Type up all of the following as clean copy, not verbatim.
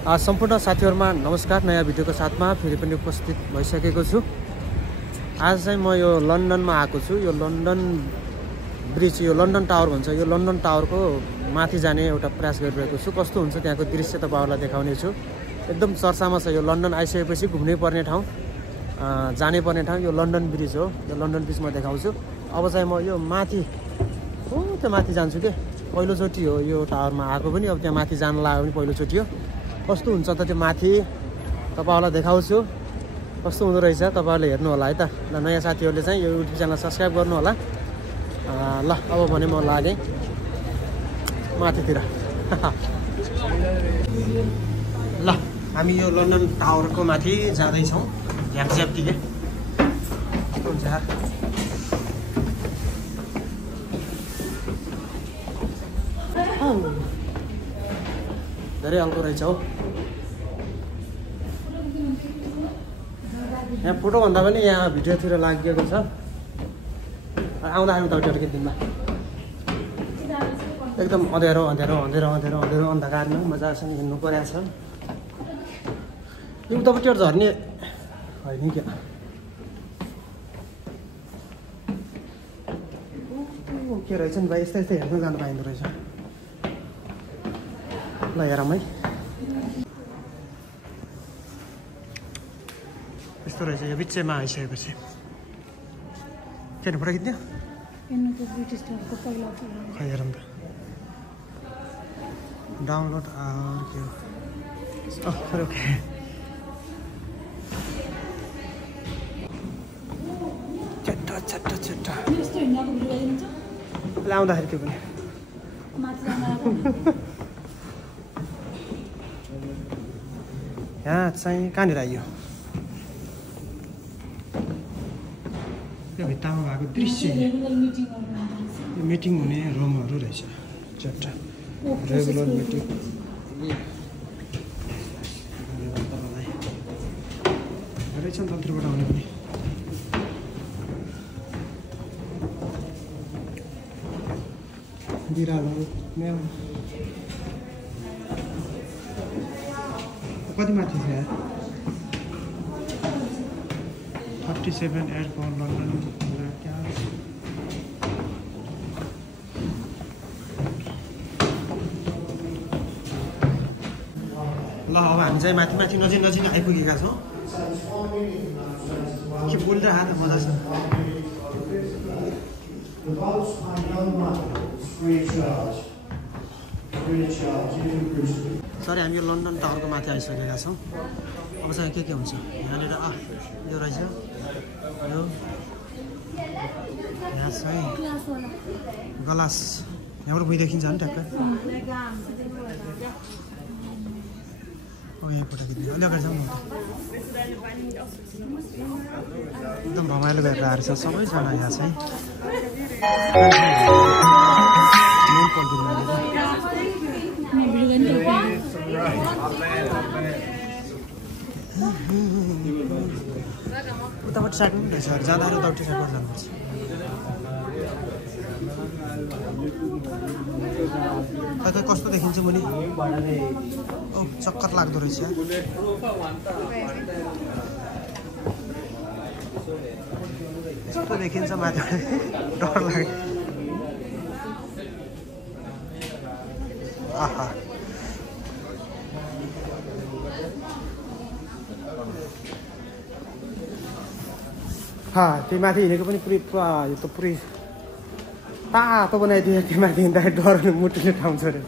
सम्पूर्ण साथीहरुमा नमस्कार। नयाँ भिडियोको साथमा फेरि पनि उपस्थित भइसकेको छु। आज चाहिँ म यो लन्डनमा आएको छु। यो लन्डन ब्रिज, यो लन्डन टावर भन्छ, यो लन्डन टावरको माथि जाने एउटा प्रयास गरिरहेको छु। कस्तो हुन्छ त्यहाँको दृश्य तपाईहरुलाई देखाउने छु। एकदम चर्चामा छ यो लन्डन आइसकेपछि घुम्नै पर्ने ठाउँ, जानै पर्ने ठाउँ यो लन्डन ब्रिज हो। यो लन्डन ब्रिज म देखाउँछु। अब चाहिँ म यो माथि त्यो माथि जान्छु के। पहिलोचोटि हो यो टावरमा आएको पनि। अब त्यहाँ माथि जान लाग्यो पनि पहिलोचोटि हो। कस्तो हुन्छ त त्यो माथि तपाईहरुलाई देखाउँछु। कस्तो हुँदो रहेछ तपाईहरुले हेर्नु होला है त। ल नयाँ साथीहरुले चाहिँ यो युट्युब च्यानल सब्स्क्राइब गर्नु होला। ल अब भने म लागे माथितिर। ल हामी यो लन्डन टावरको माथि जाँदै छौं। झ्यापझ्याप्तिकै हुन्छ। धेरै अल्को रहेछ हो। यहाँ फोटो भन्दा पनि यहाँ भिडियोतिर लागिएको छ। आउँदाखेरि उताबाट खिच्दिउँला। एकदम अँध्यारो अँध्यारो अँध्यारो अँध्यारो अँध्यारो अन्धकारमा मजासँग हिँड्नु परेको छ। यो उताबाट झर्ने होइन क्या। के रहेछ नि भाइ, यस्तै यस्तै हेर्नु जानु पाइँदो रहेछ। ल हेरौँ है। यस्तो रहेछ यो बिचमा आइसकेपछि। के फोटो खिच्ने खै हेरौँ त। डाउनलोड के हो? ओके। चट्टा चट्टा चट्टा आउँदाखेरि त्यो पनि यहाँ चाहिँ कहाँनिर आइयो? त्यो भित्तामा भएको दृश्य यो मिटिङ हुने रुमहरू रहेछ। चट्टा रेगुलर मिटिङ रहेछ नि तन्त्रबाट आउने पनि। बिरालो मेल कति माथि छ यार? 37 एयरपोर्ट लन्डन। ल अब हामी चाहिँ माथि माथि नजिक नजिक आइपुगेका छौँ। के बोलिरहेको त मजा छ। सरी हामी यो लन्डन टावरको माथि आइसकेका छौँ। अब चाहिँ के हुन्छ यहाँनिर? यो रहेछ यो यहाँ चाहिँ ग्लास। यहाँबाट भुइँ देखिन्छ नि ट्याक्कै। यही फोटो खिच्ने अलि अगाडि जाउँ न। एकदम रमाइलो गरेर आएर छ सबैजना यहाँ चाहिँ। उताबाट साइड पनि रहेछ। जाँदाखेरि उतापट्टि साइडबाट जानुपर्छ। कतै कस्तो देखिन्छ मुनि? चक्कर लाग्दो रहेछ। कस्तो देखिन्छ माथि? डर लाग्यो। आहा त्यो माथि हिँडेको पनि पुरै यो त पुरै तातो बनाइदियो। त्यो माथि हिँड्दाखेरि डर मुटुले ठाउँछ अरे।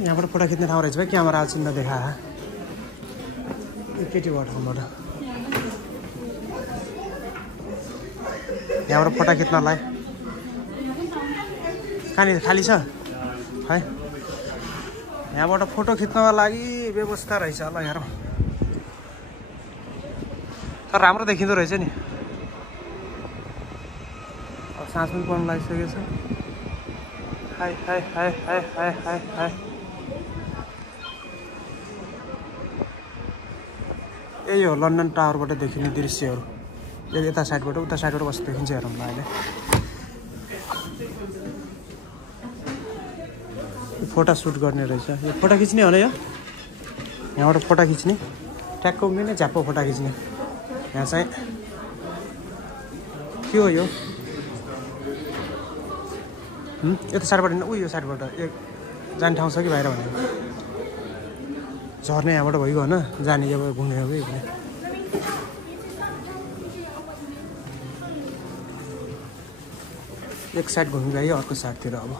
यहाँबाट फोटो खिच्ने ठाउँ रहेछ भाइ। क्यामेरा चिन्ह देखा केटीबाट ठाउँबाट यहाँबाट फोटो खिच्नलाई कहाँनिर खाली छ है? यहाँबाट फोटो खिच्नको लागि व्यवस्था रहेछ। ल हेरौँ। तर राम्रो देखिँदो रहेछ नि। साँझ पनि पर्न लागिसकेको छ। हाय हाय हाय हाय हाय हाय हाय। यही हो लन्डन टावरबाट देखिने दृश्यहरू। यता साइडबाट उता साइडबाट कस्तो देखिन्छ हेरौँ ल अहिले। फोटो सुट गर्ने रहेछ, यो फोटो खिच्ने होला, यो यहाँबाट फोटो खिच्ने, ट्याक्क उम्रिने झ्याप्प फोटो खिच्ने। यहाँ चाहिँ के हो यो, यता साइडबाट यो साइडबाट जाने ठाउँ छ कि बाहिर भनेको झर्ने यहाँबाट भइगयो होइन, जाने अब घुम्ने हो कि एक साइड घुम्नु गयो अर्को साइडतिर। अब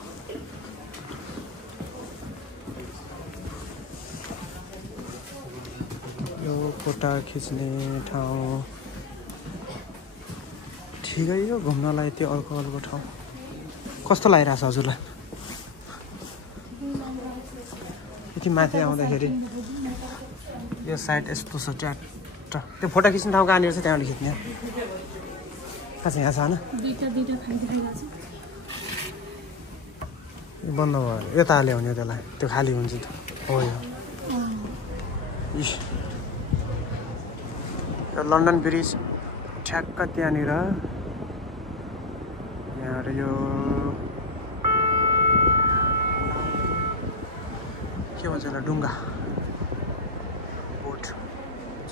यो फोटो खिच्ने ठाउँ ठिकै हो घुम्नलाई, त्यो अर्को ठाउँ कस्तो लागिरहेछ हजुरलाई? यति माथि आउँदाखेरि यो साइड यस्तो छ ट्याट, त्यो फोटो खिच्ने ठाउँ कहाँनिर छ त्यहाँबाट खिच्ने? कहाँ छ? यहाँ छ होइन, बन्द भयो, यता ल्याउने त्यसलाई, त्यो खाली हुन्छ त हो यो। लन्डन ब्रिज ठ्याक्क त्यहाँनिर, यहाँ यो के भन्छ यसलाई, डुङ्गा बोट छ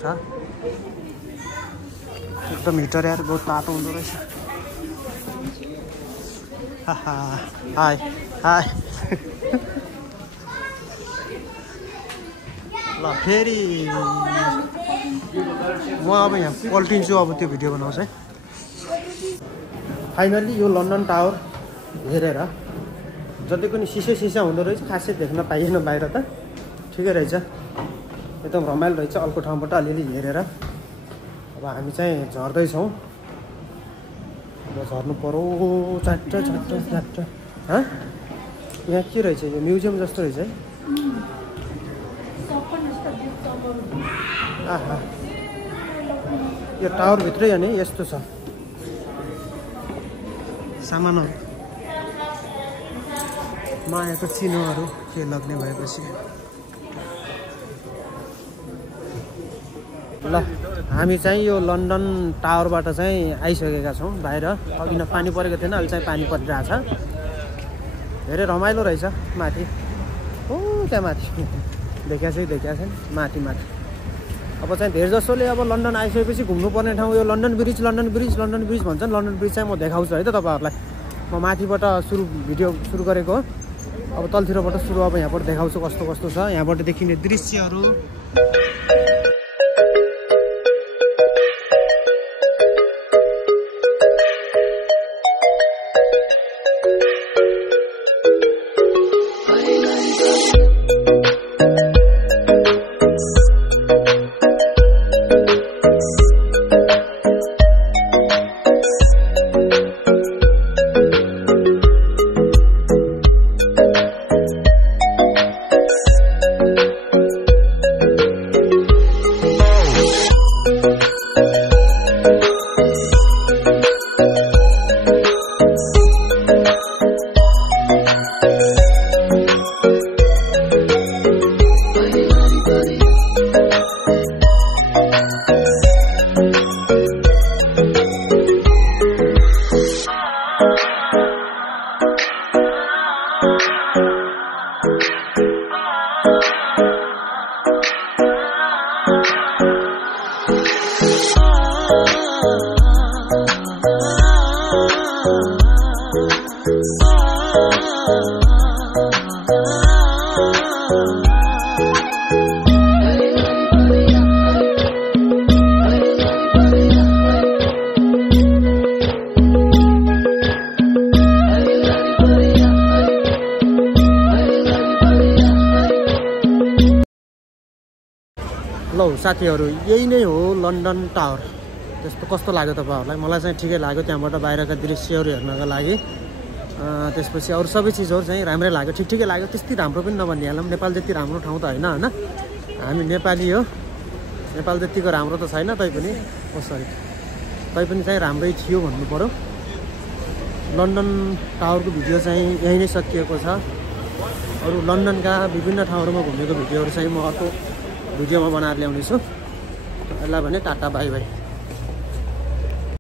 एकदम। हिटर यार बहुत तातो हुँदो रहेछ। हाई हाई ल फेरि म अब यहाँ पल्टिन्छु, अब त्यो भिडियो बनाउँछु है। फाइनल्ली यो लन्डन टावर हेरेर जति पनि सिसा हुँदो रहेछ, खासै देख्न पाइएन बाहिर त, ठिकै रहेछ, एकदम रमाइलो रहेछ। अर्को ठाउँबाट अलिअलि हेरेर अब हामी चाहिँ झर्दैछौँ। अब झर्नु पऱ्यो, च्याट्ट यहाँ के रहेछ, यो म्युजियम जस्तो रहेछ है। आहा यो टावरभित्रै अनि यस्तो छ सामानहरू, मायाको चिनोहरू के लग्ने भएपछि। ल हामी चाहिँ यो लन्डन टावरबाट चाहिँ आइसकेका छौँ बाहिर। अघि न पानी परेको थिएन, अहिले चाहिँ पानी परिरहेको छ। धेरै रमाइलो रहेछ माथि, हो त्यहाँ माथि देखाएको छैन माथि। अब चाहिँ धेरै जसोले अब लन्डन आइसकेपछि घुम्नुपर्ने ठाउँ यो लन्डन ब्रिज भन्छन्। लन्डन ब्रिज चाहिँ म देखाउँछु है त तपाईँहरूलाई। म माथिबाट भिडियो सुरु गरेको हो, अब तलतिरबाट सुरु, अब यहाँबाट देखाउँछु कस्तो कस्तो छ यहाँबाट देखिने दृश्यहरू। ल साथीहरू यही नै हो लन्डन टावर। त्यस्तो कस्तो लाग्यो तपाईँहरूलाई? मलाई चाहिँ ठिकै लाग्यो, त्यहाँबाट बाहिरका दृश्यहरू हेर्नका लागि। त्यसपछि अरू सबै चिजहरू चाहिँ राम्रै लाग्यो, ठिकै लाग्यो। त्यति राम्रो पनि नभनिहालौँ, नेपाल जति राम्रो ठाउँ त होइन होइन, हामी नेपाली हो, नेपाल जतिको राम्रो त छैन, तैपनि चाहिँ राम्रै थियो भन्नु पऱ्यो। लन्डन टावरको भिडियो चाहिँ यहीँ नै सकिएको छ। अरू लन्डनका विभिन्न ठाउँहरूमा घुमेको भिडियोहरू चाहिँ म अर्को भिडियोमा बनाएर ल्याउनेछु। यसलाई भने टाटा बाई बाई।